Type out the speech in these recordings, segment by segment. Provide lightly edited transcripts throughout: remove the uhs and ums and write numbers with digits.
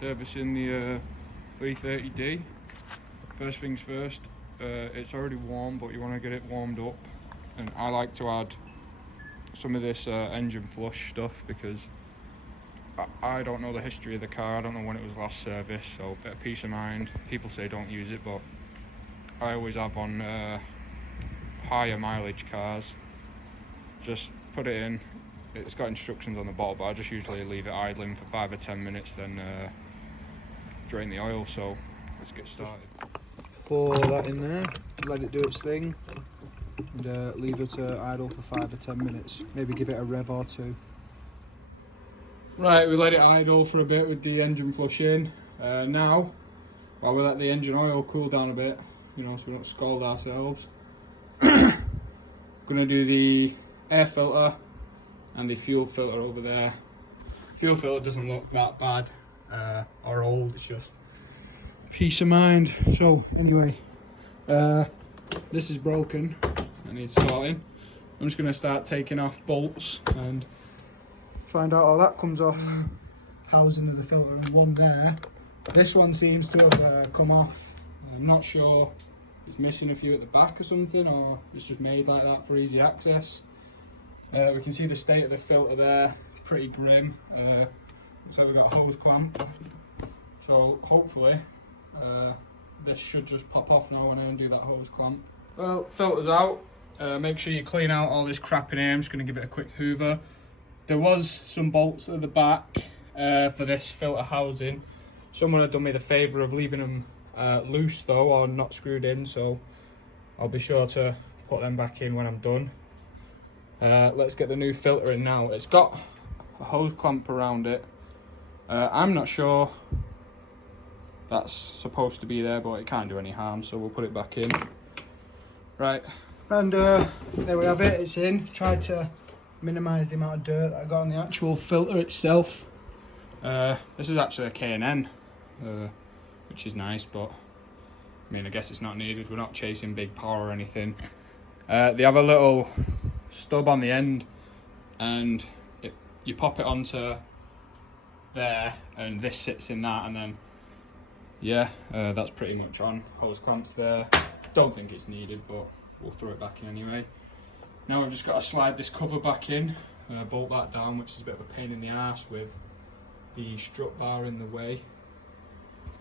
servicing the 330D. First things first, it's already warm, but you want to get it warmed up, and I like to add some of this engine flush stuff because I don't know the history of the car. I don't know when it was last serviced, so a bit of peace of mind. People say don't use it, but I always have on higher mileage cars. Just put it in. It's got instructions on the bottle, but I just usually leave it idling for 5 or 10 minutes, then drain the oil. So let's get started. Pour that in there, let it do its thing, and leave it idle for 5 or 10 minutes. Maybe give it a rev or two. Right, we let it idle for a bit with the engine flush in. Now, while we let the engine oil cool down a bit, you know, so we don't scald ourselves, gonna do the air filter and the fuel filter over there. Fuel filter doesn't look that bad or old, it's just peace of mind. So anyway, this is broken, I need sorting. I'm just gonna start taking off bolts and find out how that comes off. Housing of the filter and one there. This one seems to have come off. I'm not sure, it's missing a few at the back or something, or it's just made like that for easy access. We can see the state of the filter there, pretty grim. So we've got a hose clamp, so hopefully this should just pop off now when I undo that hose clamp. Well, filter's out. Make sure you clean out all this crap in here. I'm just going to give it a quick hoover. There was some bolts at the back for this filter housing. Someone had done me the favour of leaving them loose though, or not screwed in, so I'll be sure to put them back in when I'm done. Let's get the new filter in now. It's got a hose clamp around it. I'm not sure that's supposed to be there, but it can't do any harm, so we'll put it back in. Right, and there we have it, it's in. Tried to minimise the amount of dirt that I got on the actual filter itself. This is actually a K&N, which is nice, but I mean, I guess it's not needed. We're not chasing big power or anything. They have a little stub on the end, and you pop it onto there, and this sits in that, and then yeah, that's pretty much on. Hose clamps there. Don't think it's needed, but we'll throw it back in anyway. Now we've just got to slide this cover back in, bolt that down, which is a bit of a pain in the arse with the strut bar in the way.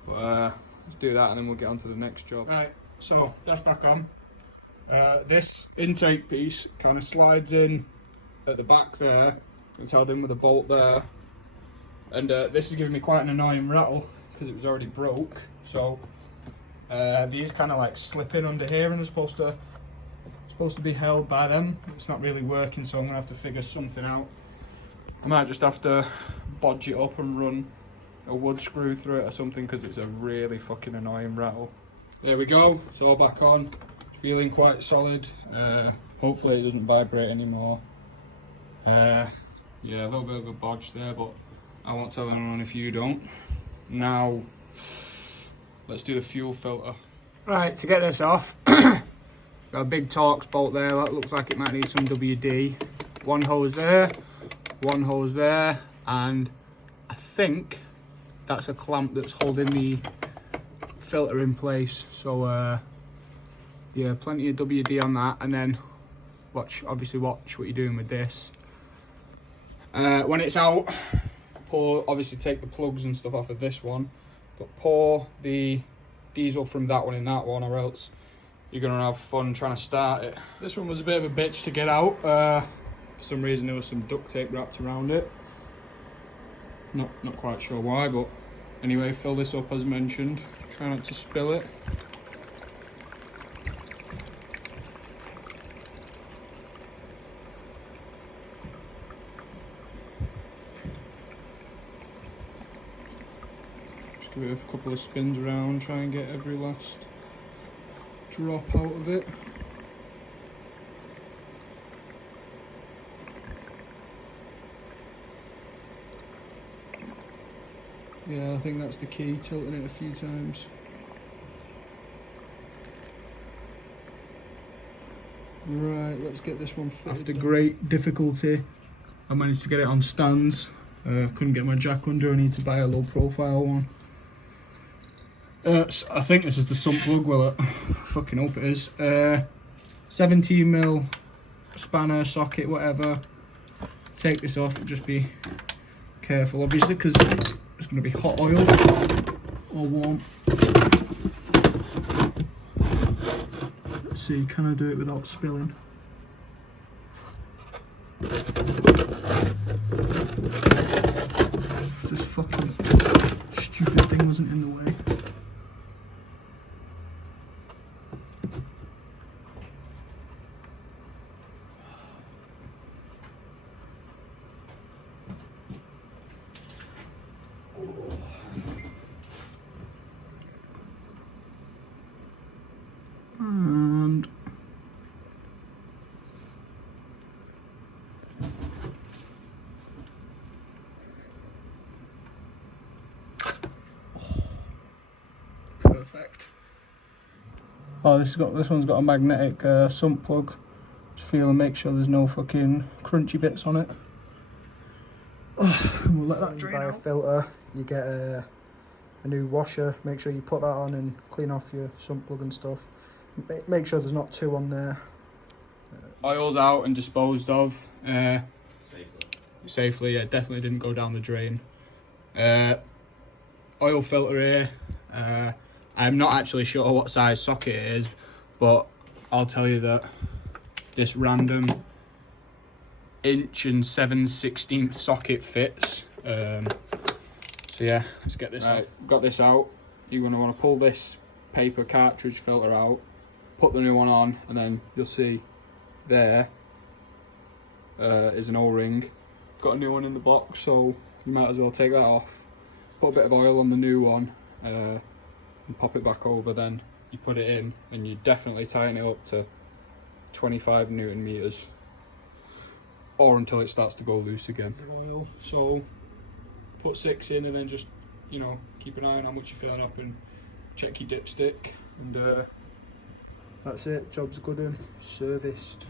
But let's do that and then we'll get on to the next job. Right, so that's back on. This intake piece kind of slides in at the back there. It's held in with a bolt there. And this is giving me quite an annoying rattle because it was already broke. So these kind of like slip in under here and are supposed to be held by them. It's not really working, so I'm gonna have to figure something out. I might just have to bodge it up and run a wood screw through it or something, because it's a really fucking annoying rattle. There we go, it's all back on. It's feeling quite solid. Hopefully it doesn't vibrate anymore. Yeah, a little bit of a bodge there, but I won't tell anyone if you don't. Now let's do the fuel filter. Right, to get this off, got a big Torx bolt there. That looks like it might need some WD. One hose there, and I think that's a clamp that's holding the filter in place. So yeah, plenty of WD on that, and then obviously watch what you're doing with this. When it's out, obviously take the plugs and stuff off of this one, but pour the diesel from that one in that one, or else you're gonna have fun trying to start it. This one was a bit of a bitch to get out. For some reason there was some duct tape wrapped around it. Not quite sure why, but anyway, fill this up as mentioned. Try not to spill it. Just give it a couple of spins around, try and get every last drop out of it. Yeah, I think that's the key, tilting it a few times. Right, let's get this one fitted. After great difficulty, I managed to get it on stands. Couldn't get my jack under, I need to buy a low profile one. I think this is the sump plug, well I fucking hope it is. 17mm spanner, socket, whatever. Take this off, just be careful obviously because it's going to be hot oil or warm. Let's see, can I do it without spilling? This fucking stupid thing wasn't in the way. And perfect. Oh, this one's got a magnetic sump plug. Just feel and make sure there's no fucking crunchy bits on it. And we'll let that drain out. Filter, you get a new washer. Make sure you put that on and clean off your sump plug and stuff. Make sure there's not two on there. Oil's out and disposed of. Safely, yeah, definitely didn't go down the drain. Oil filter here. I'm not actually sure what size socket it is, but I'll tell you that this random 1 7/16" socket fits. So yeah, let's get this out. Got this out. You're going to want to pull this paper cartridge filter out, put the new one on, and then you'll see there is an O-ring. Got a new one in the box, so you might as well take that off. Put a bit of oil on the new one and pop it back over, then you put it in and you definitely tighten it up to 25 Newton meters or until it starts to go loose again. So put 6 in and then just, you know, keep an eye on how much you're filling up and check your dipstick, and that's it, job's good and serviced.